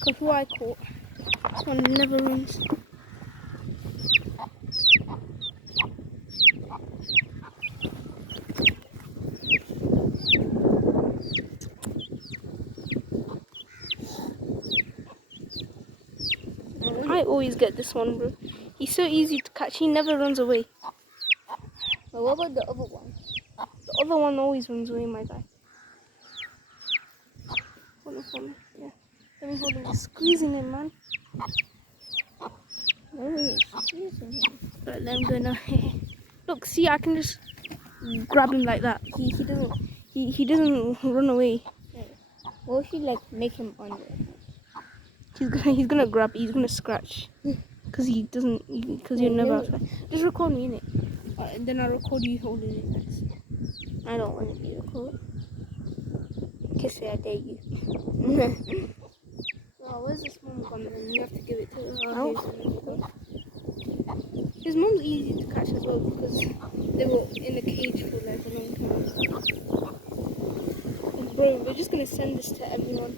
Because who I caught, this one never runs. I always get this one, bro. He's so easy to catch. He never runs away. But what about the other one? The other one always runs away, my guy. Hold on. Yeah. Let me hold him. He's squeezing him, man. No, squeezing him. Right, let him go now. Look, see, I can just grab him like that. He doesn't run away. What if you like make him under? He's gonna grab. He's gonna scratch. Because he doesn't. Because you're never outside. Just record me, innit? And then I'll record you holding it next. I don't want to be recorded. Kiss it, I dare you. Oh, where's this mom gone? Then you have to give it to her. Oh. His mom's easy to catch as well because they were in a cage for like a long time. Bro, we're just gonna send this to everyone.